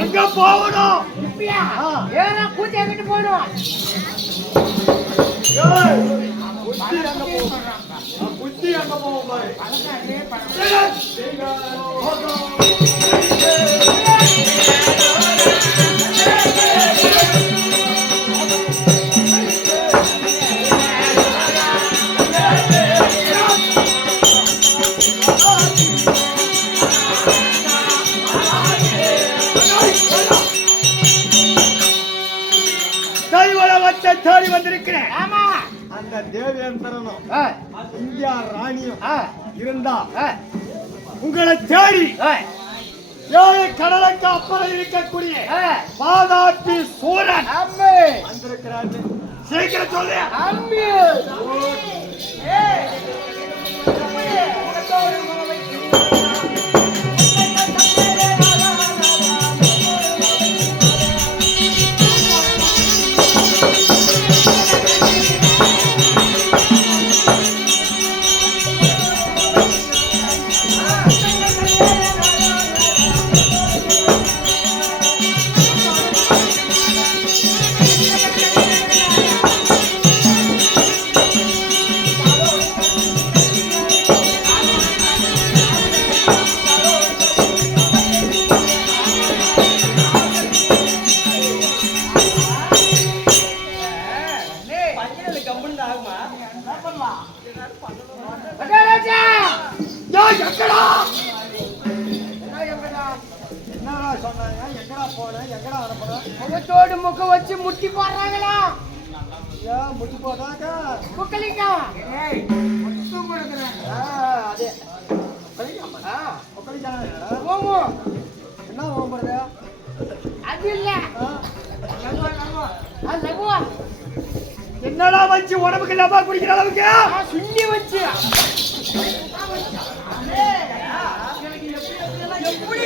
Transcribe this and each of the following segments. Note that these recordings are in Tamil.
எங்க போகணும்? ஏன்னா கூத்தி எங்கிட்டு போகணும்? புத்தி எங்க போவோம் பாரு. தேடி வந்திருக்கிறேன். அந்த தேவேந்திரனும் இந்தியா ராணியும் இருந்தா உங்களை தேடி ஏழு கடலுக்கு அப்புறம் இருக்கக்கூடிய பாதாட்டி சூரன் வந்திருக்கிறாரு. சீக்கிரம் சொல்லு. முகத்தோடு முகம் வச்சு முட்டி போடுறாங்களா? முட்டி போட்டாங்க முக்கலிக்கா என்ன ஓம்புறது? அது இல்ல என்னடா வச்சு உடம்புக்கு லபா குடிக்கிற அளவுக்கு சுண்ணி வச்சு எப்படி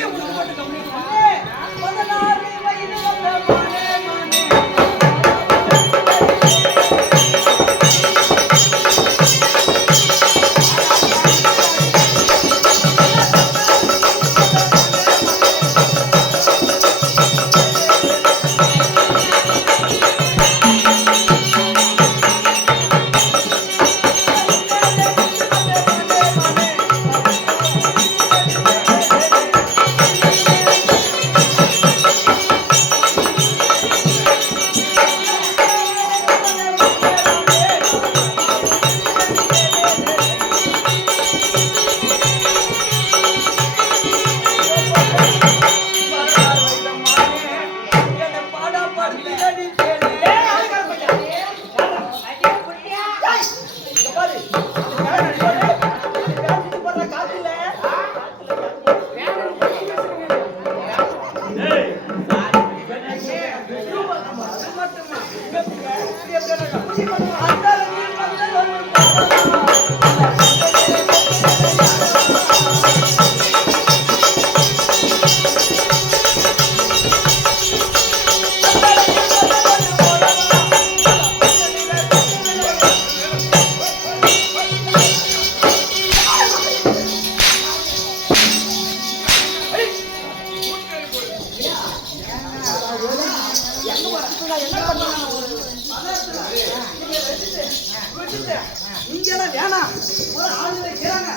இங்கெல்லாம் வேணாம். ஒரு ஆளுநரை கேறாங்க,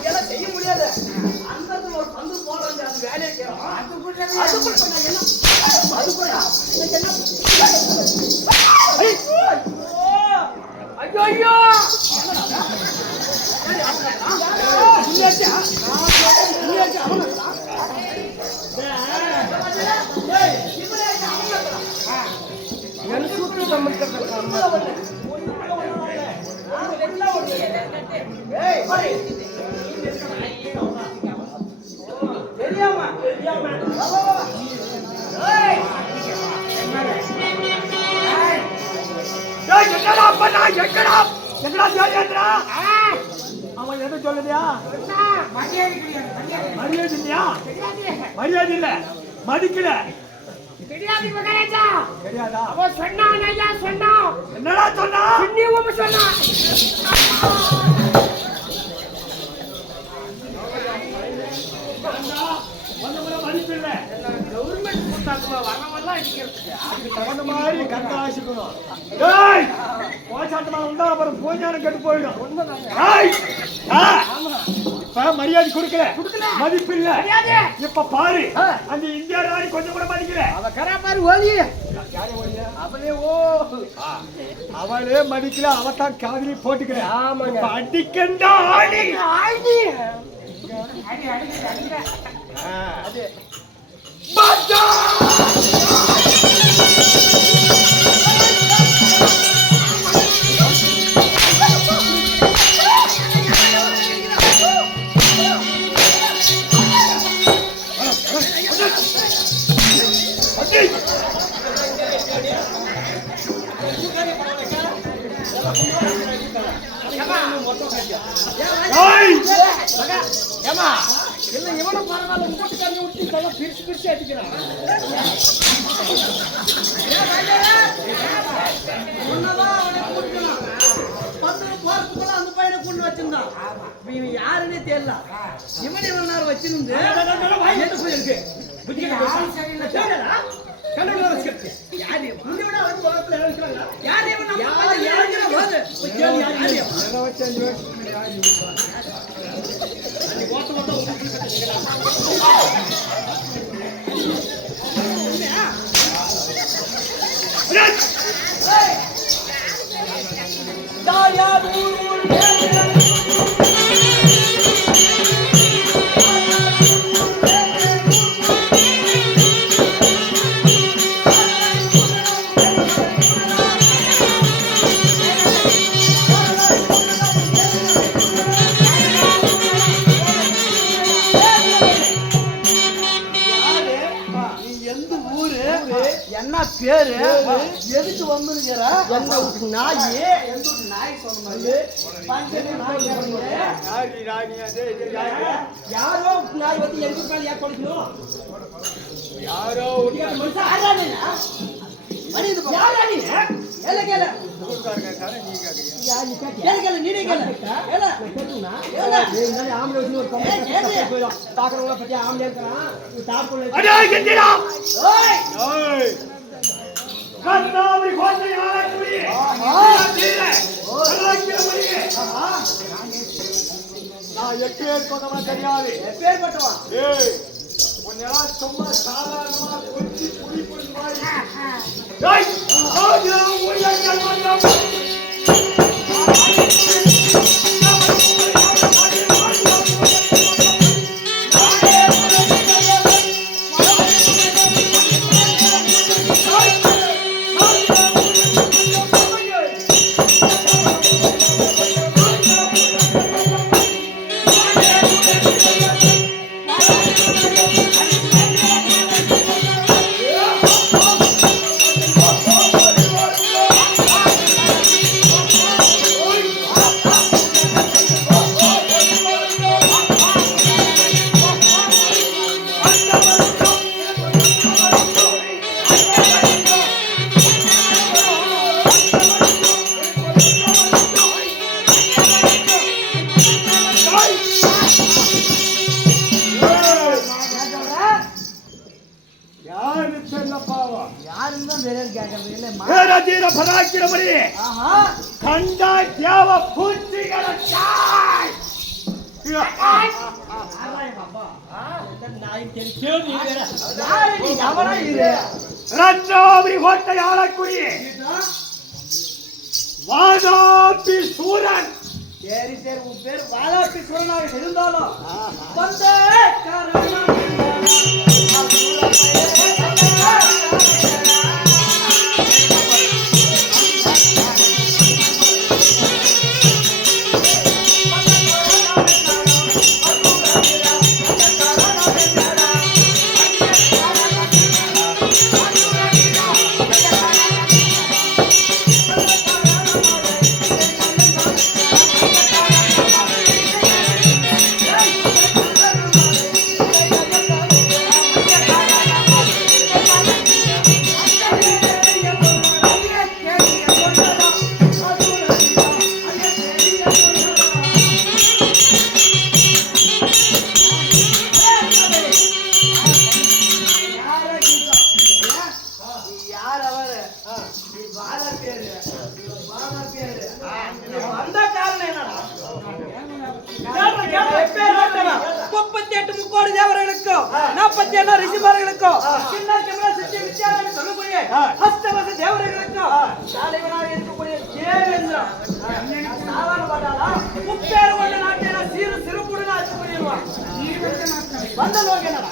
இதெல்லாம் செய்ய முடியாது. அந்த ஒரு பந்து போடுறாங்க, அது வேலையை கேறோம். அது கூட என்ன அது கூட ஐயோ ஐயோ தெரியாம என்னடா பண்ணா எங்கடா எங்கடா தேவேந்திரா அவன் எதை சொல்லுதியா மரியாதை இல்லையா மரியாதை இல்ல மதிக்கல தெரியாது மகாராஜா தெரியாதா அவன் சொன்னான் ஐயா சொன்னான் என்னடா சொன்னா சின்னியும் சொன்னான் மதிப்பில்லை கவர்மெண்ட் கொடுத்தாக்குமா வரவெல்லாம் அடிக்கிறது அதுக்கு தகுந்த மாதிரி கத்த ஆசிக்கணும் டேய் போச்சாட்டமா உண்டா அப்புறம் போஞ்சானம் கெட்டு போயிடும் டேய் இப்ப மரியாதை கொடுக்கல மதிப்பு இல்ல இப்ப பாரு அந்த இந்தியா ராணி கொஞ்சம் கூட மதிக்கல அவ கரா பாரு ஓதி அவளே அவளே மதிக்கல அவதான் காதலி போட்டுக்கிற ஆமாங்க இப்ப அடிக்கண்டா ஆடி ஆடி அடி அடி அடி அது பாத்தா ஏமா இல்ல இவனும் பரவாயில்ல உங்ககிட்ட கண்ணு ஊத்தி தலை பிரிச்சு பிரிச்சு அடிக்கிறான் அந்த பையனை கொண்டு வச்சிருந்தான் இவன் யாருன்னே தெரியல இவன் இவ்வளவு நேரம் வச்சிருந்து என்ன போயிருக்கு என்ன பேரு எதுக்கு வந்துருக்கிற எந்த நாய் எந்த நாய் சொன்ன யாரோ நாய் வந்து எங்க மேல ஏன் கொடுக்கணும் யாரோ தெரியாது எப்பேற்பட்டவன் சும்மா சாதாரணமா கண்டா தேவ பூச்சிகளை ரத்னாபுரி கோட்டை ஆளக்கூடிய வாதாபி சூரன். சரி சரி உன் பேர் வாதாபி சூரனாக இருந்தாலும் வந்த காரணம் வந்த காரணம் என்னடா? 38 முக்கோடி தேவர்களுக்கும் 47 ரிஷிமார்களுக்கும் சின்ன சின்ன சித்தி வித்தியாசம் சொல்லக்கூடிய அஷ்டவச தேவர்களுக்கும் தலைவனாக இருக்கக்கூடிய தேவேந்திரன் சாதாரண பாட்டாளா முப்பேறு கொண்ட நாட்டில சீரு சிறுப்புடன் ஆட்சி பண்ணிடுவான். வந்த நோக்கம் என்னடா?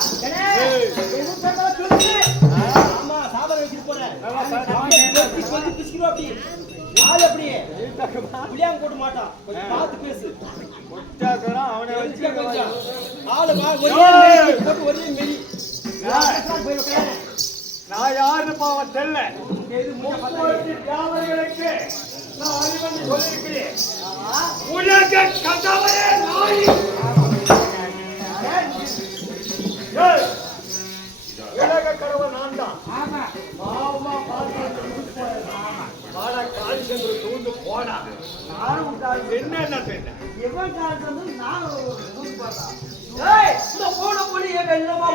ஆமா சாதனை வச்சுட்டு போறேன் சொல்லி பிஸ்கிறோம் அப்படி ஆள் அப்படியே புளியாங்க போட்டு மாட்டான் கொஞ்சம் பார்த்து பேசு அவனை வச்சு ஆளு போட்டு ஒரே மெரி நான் யாருன்னு பாவம் தெரியல. தேவர்களுக்கு நான் அறிவன் சொல்லியிருக்கிறேன். உலக கதவரே நாய். உலக கடவுள் நான் தான். பாவமா பார்த்து வாடா காலி சென்று தூண்டு போடா. என்ன பெண்ண இவன் காலத்துல நான் தூண்டு பார்த்தா இந்த போன பொடிய வெள்ளமா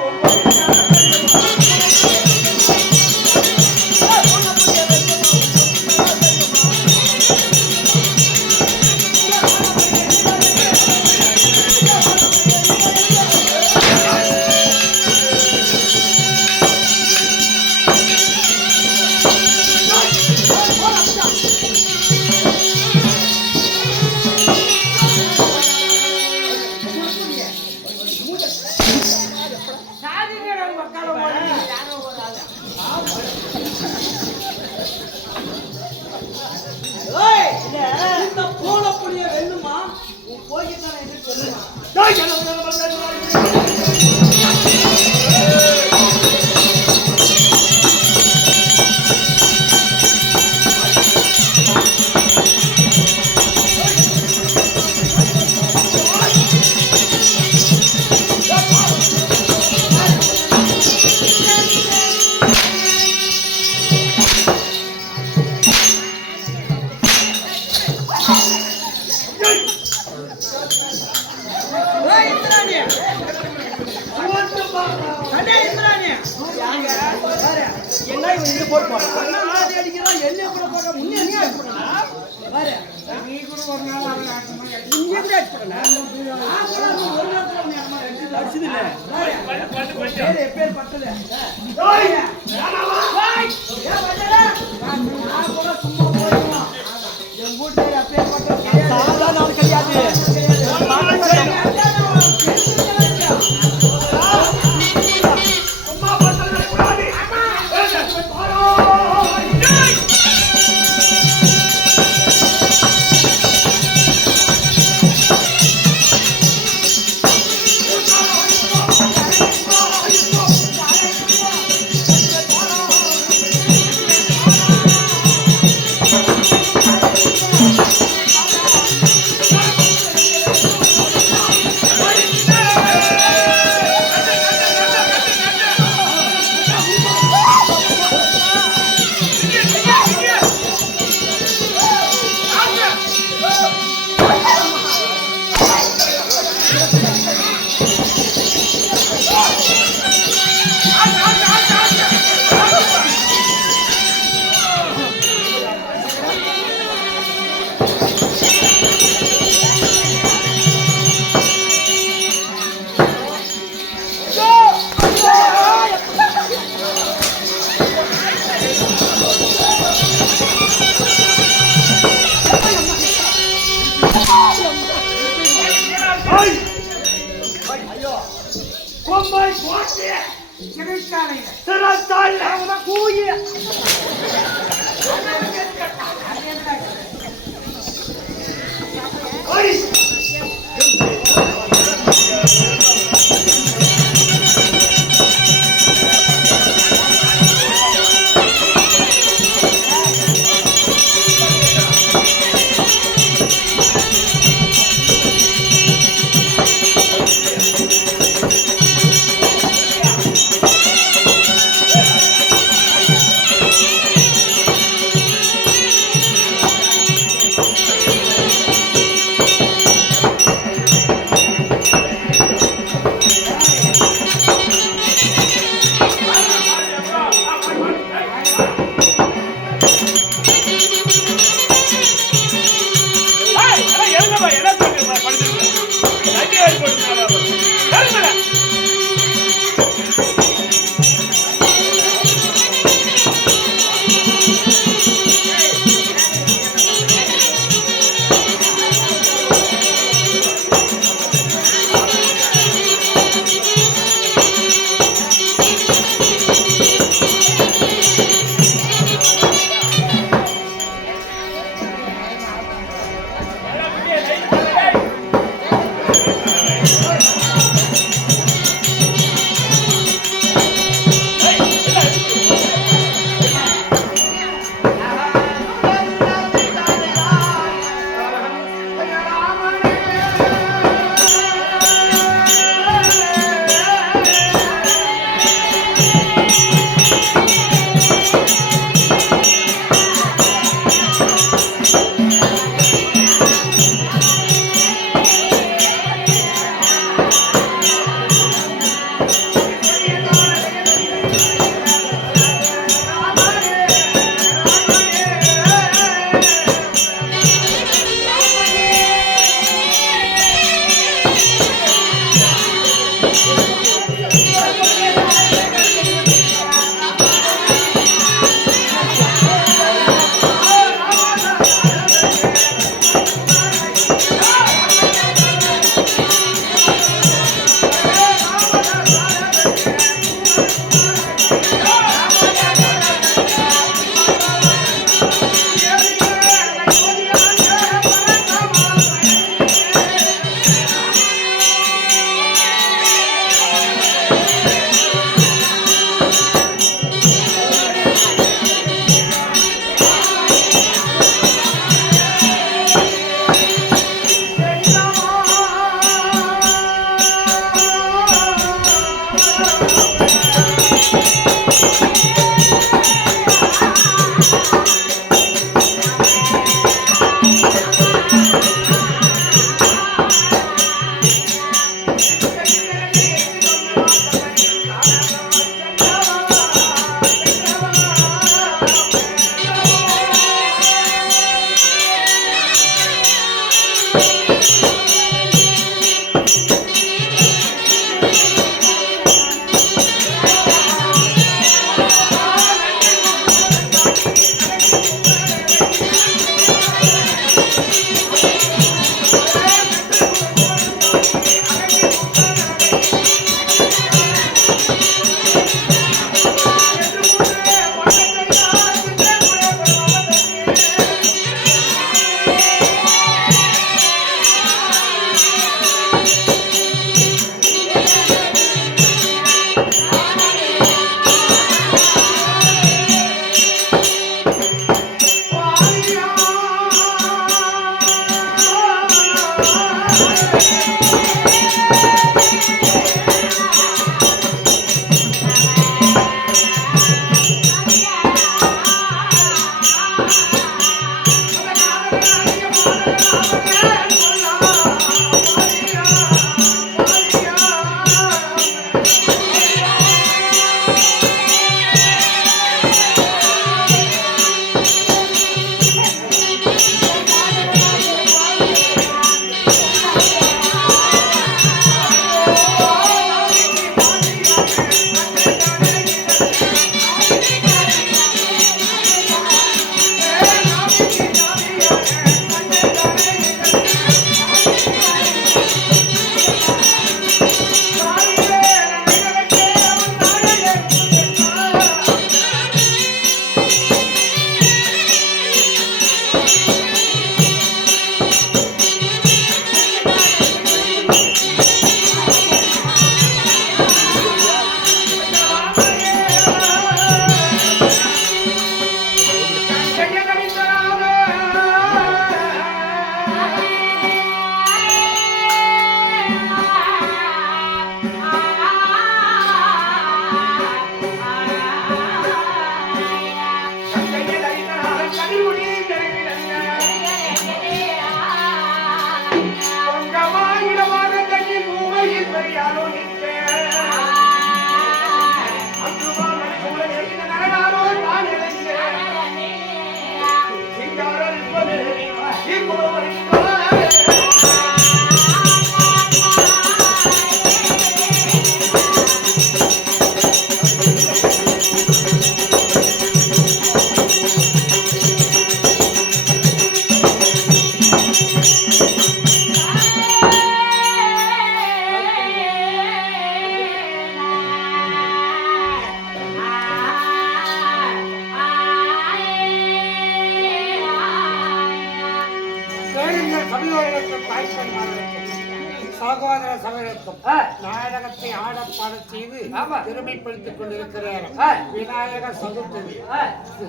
இந்த போன பொடிய வெள்ளுமா உன் போய்தான் என்று சொல்லுமா என்ன இங்க போட்டு அடிக்கிறான் என்ன கூட பார்க்க முன்னே பாரு நீ கூட ஒரு நாள் இங்க எப்படி அடிச்சறனா ஒரு நாள் அடிச்சது இல்ல பேர் பட்டது ஏய் ஏ வந்தடா நான் கூட சும்மா போறேன் என் வீட்ல பேர் பட்டது சாதா நாள் கிடையாது Kombai kuatnya, terasa lama kuya. Oi. சகோதர சகோதரத்தும் நாடகத்தை ஆடப்பாட செய்து பெருமைப்படுத்திக் கொண்டிருக்கிறார் விநாயக சதுர்த்தி.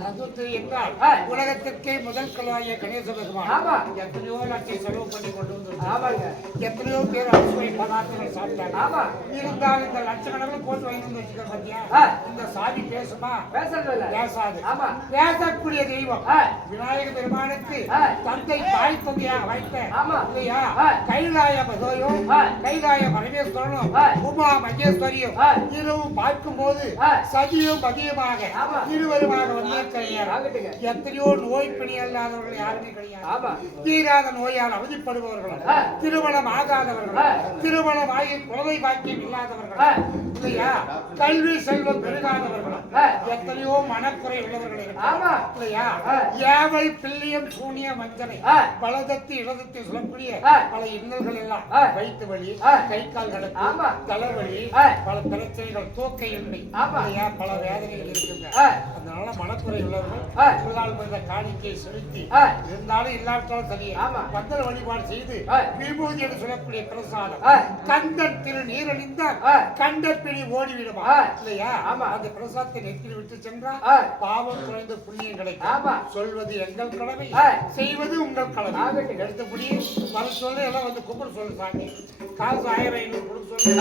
சதுர்த்தி என்றால் உலகத்திற்கே முதல் கலாய கணேச பெருமான் எத்தனையோ லட்சம் செலவு பண்ணி கொண்டு வந்து எத்தனையோ பேர் அறுசுவை பதார்த்தங்கள் சாப்பிட்டாங்க. இருந்தாலும் இந்த லட்சக்கணக்கில் போட்டு வாங்கி வச்சுக்க பத்தியா இந்த சாதி பேசுமா? பேசாது. பேசக்கூடிய தெய்வம் விநாயக பெருமானுக்கு தந்தை தாய் தந்தையாக வைத்த இல்லையா கைலாய பதோயும் கைலாய பரமேஸ்வரனும் உமா மகேஸ்வரியும் இரவு பார்க்கும் போது சதியும் பதியமாக இருவருமாக வந்திருக்கிறார். எத்தனையோ நோய் பிணி அல்லாதவர்கள் யாருமே கிடையாது. தீராத நோயால் அவதிப்படுபவர்கள், திருமணம் ஆகாதவர்கள், திருமணமாகி குழந்தை பாக்கியம் இல்லாதவர்கள் இல்லையா, கல்வி செல்வம் பெருகாதவர்கள், எத்தனையோ மனக்குறை உள்ளவர்கள் இல்லையா, ஏவல் பில்லியம் சூனிய மஞ்சனை பலதத்தி இடதத்தை சொல்லக்கூடிய பல இன்னல்கள் எல்லாம் வயிற்று வலி, கை கால்களுக்கு தலைவலி, பல பிரச்சனைகள், தூக்கையின்மை, பல வேதனைகள் இருக்குங்க. அதனால மனக்குறை உள்ளவர்கள் காணிக்கை செலுத்தி இருந்தாலும் இல்லாட்டாலும் சரி பந்தல் வழிபாடு செய்து விபூதி என்று சொல்லக்கூடிய பிரசாதம் கந்தன் திரு நீரணிந்தால் கண்டப்பிடி ஓடிவிடுமா இல்லையா, அந்த பிரசாதத்தை நெற்றில் விட்டு சென்றால் பாவம் குறைந்த புண்ணியம் கிடைக்கும். சொல்வது எங்கள் கடமை, செய்வது உங்கள் கடமை. எடுத்தபடி வர சொல்லு எல்லாம் வந்து கும்பிட சொல்லு சாமி. காசு 1500 கொடுக்க சொல்லு.